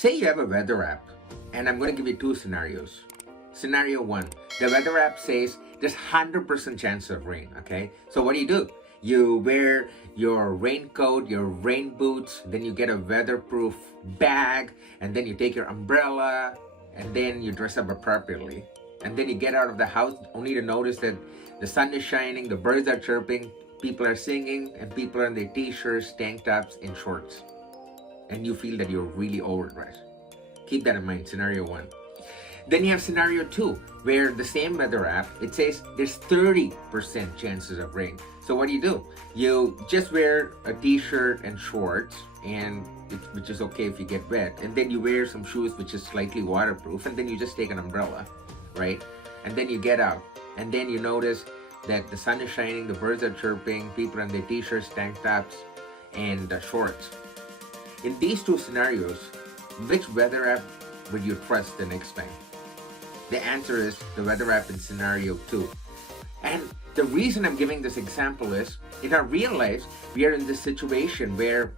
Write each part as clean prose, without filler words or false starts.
Say you have a weather app, and I'm going to give you two scenarios. Scenario one, the weather app says there's 100% chance of rain, okay? So what do? You wear your raincoat, your rain boots, then you get a weatherproof bag, and then you take your umbrella, and then you dress up appropriately. And then you get out of the house only to notice that the sun is shining, the birds are chirping, people are singing, and people are in their t-shirts, tank tops, and shorts. And you feel that you're really overdressed. Keep that in mind, scenario one. Then you have scenario two, where the same weather app, it says there's 30% chances of rain. So what do? You just wear a t-shirt and shorts, which is okay if you get wet. And then you wear some shoes which is slightly waterproof, and then you just take an umbrella, right? And then you get out, and then you notice that the sun is shining, the birds are chirping, people are in their t-shirts, tank tops, and shorts. In these two scenarios, which weather app would you trust the next time? The answer is the weather app in scenario two. And the reason I'm giving this example is, in our real lives, we are in this situation where,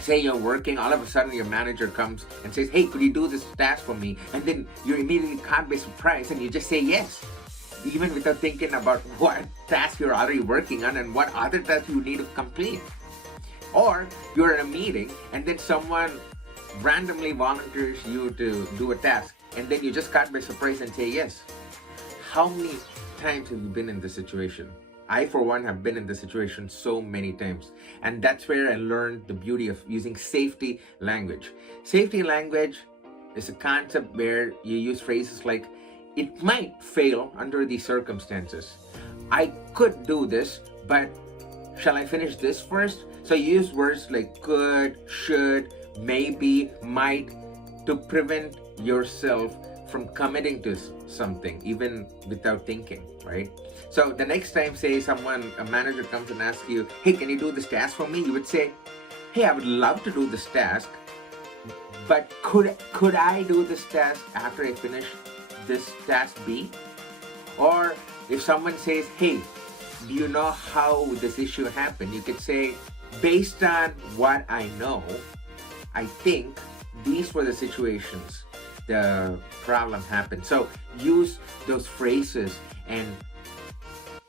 say you're working, all of a sudden your manager comes and says, hey, could you do this task for me? And then you're immediately caught by surprise and you just say yes, even without thinking about what task you're already working on and what other task you need to complete. Or you're in a meeting and then someone randomly volunteers you to do a task, and then you just caught by surprise and say yes. How many times have you been in this situation? I, for one, have been in this situation so many times. And that's where I learned the beauty of using safety language. Safety language is a concept where you use phrases like, it might fail under these circumstances. I could do this, but shall I finish this first? So you use words like could, should, maybe, might to prevent yourself from committing to something even without thinking, right? So the next time, say a manager comes and asks you, hey, can you do this task for me? You would say, hey, I would love to do this task, but could I do this task after I finish this task B? Or if someone says, hey, do you know how this issue happened? You could say, based on what I know, I think these were the situations the problem happened. So use those phrases and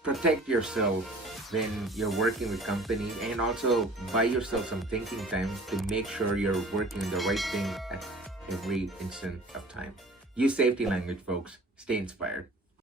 protect yourself when you're working with companies, and also buy yourself some thinking time to make sure you're working on the right thing at every instant of time. Use safety language, folks. Stay inspired.